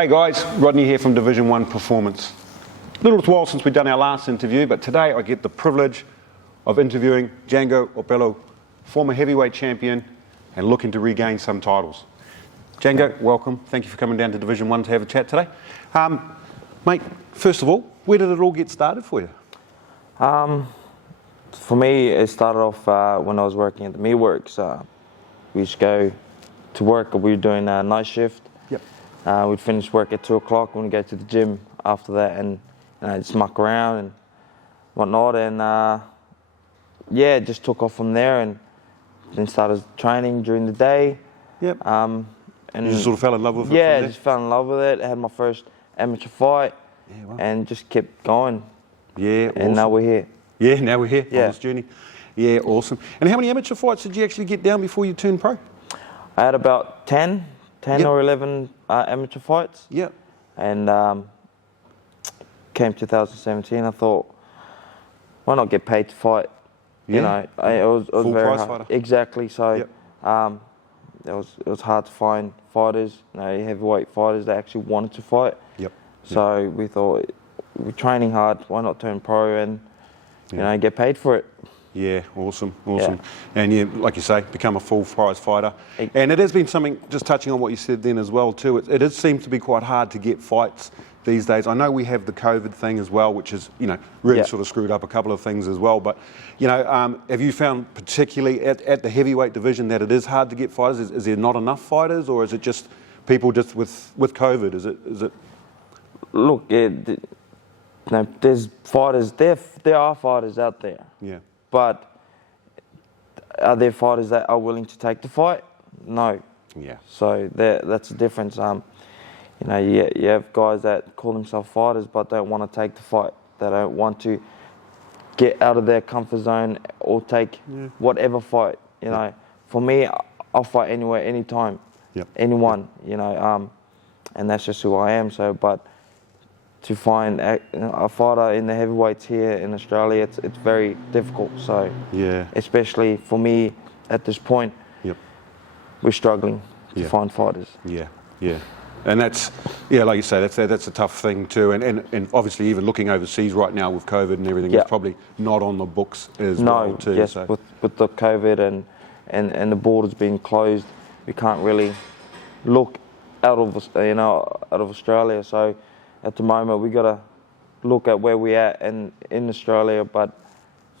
Hey guys, Rodney here from Division 1 Performance. A little while since we've done our last interview, but today I get the privilege of interviewing Django Opelu, former heavyweight champion and looking to regain some titles. Django, welcome. Thank you for coming down to Division 1 to have a chat today. Mate, first of all, where did it all get started for you? For me, it started off when I was working at the meatworks. We used to go to work. We were doing a night shift. Yep. We'd finish work at 2 o'clock and we'd go to the gym after that and just muck around and whatnot. And yeah, it just took off from there and then started training during the day. Yep. And you just sort of fell in love with it? Yeah, I just fell in love with it. I had my first amateur fight. Yeah, wow. And just kept going. Yeah, awesome. And now we're here. Yeah, now we're here on this journey. Yeah, awesome. And how many amateur fights did you actually get down before you turned pro? I had about 10 Yep. or 11 amateur fights. Yeah. And came 2017, I thought, why not get paid to fight? Yeah. You know, it was Full very price hard. fighter. Exactly. So Yep. it was hard to find fighters, heavyweight fighters that actually wanted to fight. Yep. So we thought, we're training hard, why not turn pro and get paid for it? Yeah, awesome. And yeah, like you say, become a full prize fighter. And it has been something, just touching on what you said then as well too, it does seem to be quite hard to get fights these days. I know we have the COVID thing as well, which is, really sort of screwed up a couple of things as well. But, have you found particularly at the heavyweight division that it is hard to get fighters? Is there not enough fighters, or is it just people just with COVID? Is it? Look, there's fighters, there are fighters out there. Yeah. But are there fighters that are willing to take the fight? No. Yeah. So that's the difference. You have guys that call themselves fighters but don't want to take the fight. They don't want to get out of their comfort zone or take whatever fight. For me, I'll fight anywhere, anytime, anyone. And that's just who I am. So, but to find a fighter in the heavyweights here in Australia, it's very difficult. So, especially for me at this point, we're struggling to find fighters. Yeah. And that's, like you say, that's a tough thing too. And obviously even looking overseas right now with COVID and everything, it's probably not on the books as well too. Yes, so. with the COVID and the borders being closed, we can't really look out of Australia. So at the moment we got to look at where we're at in Australia, but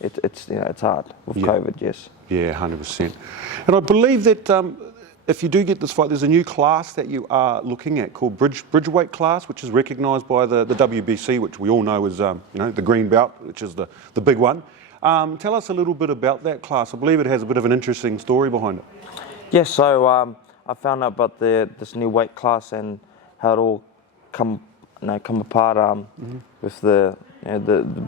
it's hard with COVID. Yes. Yeah, 100%. And I believe that if you do get this fight, there's a new class that you are looking at called Bridgerweight class, which is recognised by the WBC, which we all know is the green belt, which is the big one. Tell us a little bit about that class. I believe it has a bit of an interesting story behind it. Yes. So I found out about this new weight class and how it all come apart with the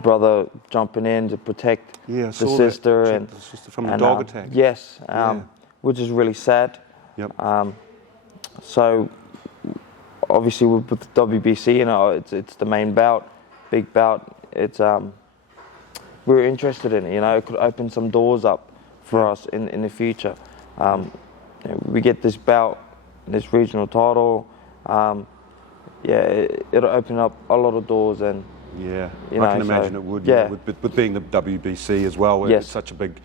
brother jumping in to protect the sister and the sister from the dog attack. Yes, which is really sad. Yep. So obviously with the WBC, it's the main bout, big bout. It's we're interested in it. It could open some doors up for us in the future. We get this bout, this regional title. It'll open up a lot of doors, and I can imagine it would. With being the WBC as well, it's such a big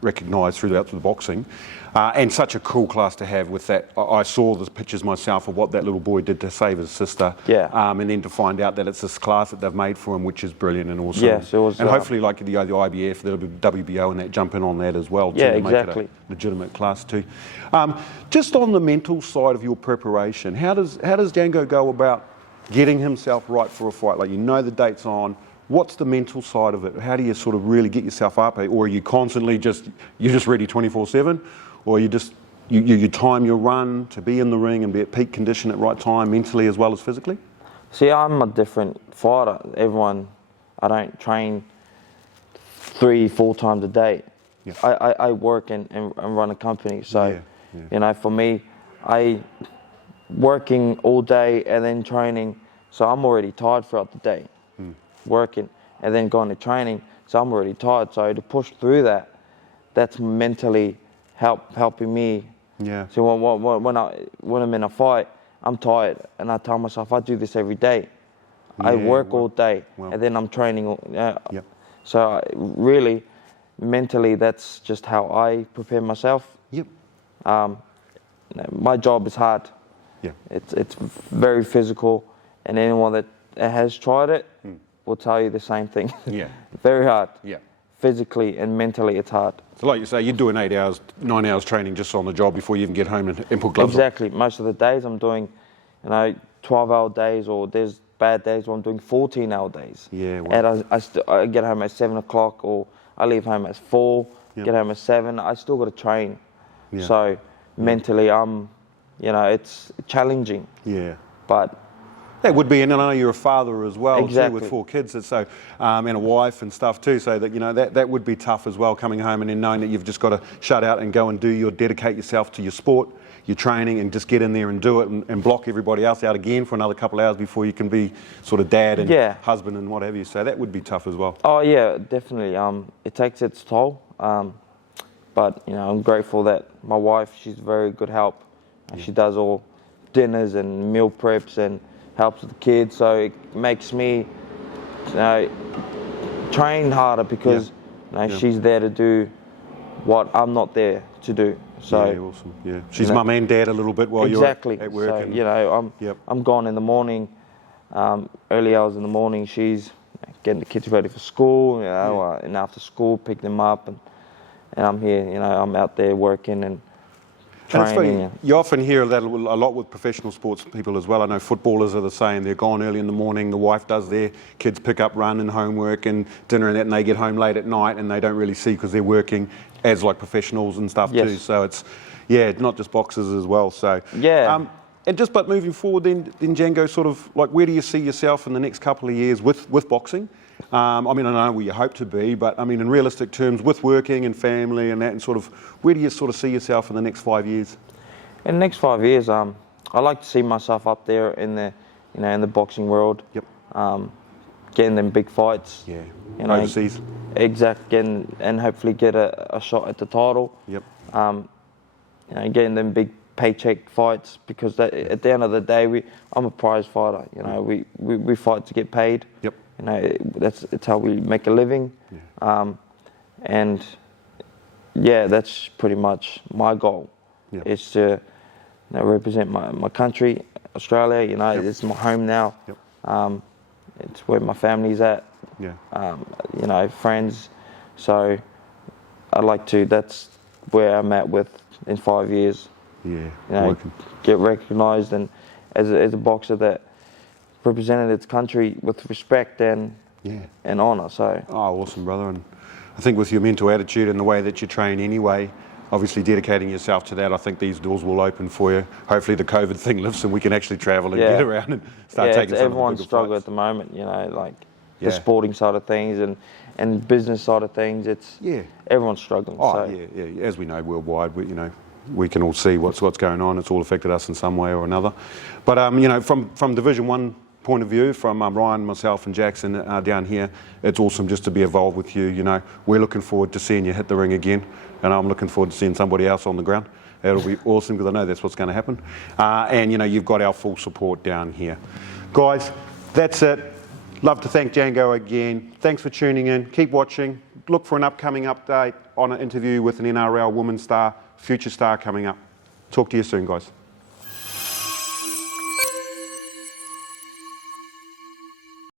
recognised throughout the boxing, and such a cool class to have. With that, I saw the pictures myself of what that little boy did to save his sister. And then to find out that it's this class that they've made for him, which is brilliant and awesome. Yes, it was. And hopefully, like the IBF, there'll be WBO and that jump in on that as well. Too, to make it a legitimate class too. Just on the mental side of your preparation, how does Django go about getting himself right for a fight? Like, the date's on. What's the mental side of it? How do you sort of really get yourself up? Or are you constantly you're just ready 24/7? Or you time your run to be in the ring and be at peak condition at right time, mentally as well as physically? See, I'm a different fighter. I don't train 3-4 times a day. Yeah. I work and run a company. So, for me, I working all day and then training. So I'm already tired throughout the day. Working and then going to training, so I'm already tired. So to push through that's mentally helping me. Yeah. So when I'm in a fight, I'm tired, and I tell myself I do this every day. I work all day, and then I'm training. Yep. So really, mentally, that's just how I prepare myself. Yep. My job is hard. Yeah. It's very physical, and anyone that has tried it will tell you the same thing. Yeah. Very hard. Yeah. Physically and mentally, it's hard. So like you say, you're doing 8 hours, 9 hours training just on the job before you even get home and put gloves on. Exactly. Most of the days I'm doing, 12-hour days, or there's bad days where I'm doing 14-hour days. Yeah. Wow. And I get home at 7 o'clock, or I leave home at 4, get home at 7. I still got to train. Yeah. So mentally, it's challenging. Yeah. But that would be, and I know you're a father as well, exactly. too, with 4 kids, so and a wife and stuff too. So that that would be tough as well, coming home and then knowing that you've just got to shut out and go and dedicate yourself to your sport, your training, and just get in there and do it and block everybody else out again for another couple of hours before you can be sort of dad and husband and what have you. So that would be tough as well. Oh yeah, definitely. It takes its toll. But I'm grateful that my wife, she's very good help. She does all dinners and meal preps and helps with the kids, so it makes me train harder because she's there to do what I'm not there to do. So awesome. Yeah, she's mum and dad a little bit while you're at work. So I'm gone in the morning, early hours in the morning. She's getting the kids ready for school, and after school pick them up, and I'm here. I'm out there working and training. And you often hear that a lot with professional sports people as well. I know footballers are the same. They're gone early in the morning. The wife does their kids pick up, run, and homework and dinner and that, and they get home late at night and they don't really see because they're working as like professionals and stuff too. So it's not just boxers as well. So but moving forward, then Django, sort of like, where do you see yourself in the next couple of years with boxing? I know where you hope to be, but in realistic terms, with working and family and that, and sort of, where do you sort of see yourself in the next 5 years? In the next 5 years, I like to see myself up there in the, in the boxing world. Yep. Getting them big fights. Yeah. Overseas. Exactly, and hopefully get a shot at the title. Yep. Getting them big paycheck fights, because at the end of the day, I'm a prize fighter. We fight to get paid. Yep. It's how we make a living. Yeah. And that's pretty much my goal. Yep. Is to represent my country, Australia. It's my home now. Yep. It's where my family's at. Yeah. Friends. So I'd like to. That's where I'm at in 5 years. Yeah. Get recognised and as a boxer that represented its country with respect and honour. So. Oh, awesome, brother. And I think with your mental attitude and the way that you train anyway, obviously dedicating yourself to that, I think these doors will open for you. Hopefully the COVID thing lifts and we can actually travel and get around and start taking some of the everyone's struggle fights at the moment, the sporting side of things and business side of things. Everyone's struggling. Oh, yeah. As we know worldwide, we can all see what's going on. It's all affected us in some way or another. But from Division 1 point of view, from Ryan, myself and Jackson down here, it's awesome just to be involved with you. We're looking forward to seeing you hit the ring again, and I'm looking forward to seeing somebody else on the ground. It'll be awesome, because I know that's what's going to happen. And you've got our full support down here. Guys, that's it. Love to thank Django again. Thanks for tuning in. Keep watching. Look for an upcoming update on an interview with an NRL women's star, future star, coming up. Talk to you soon, guys.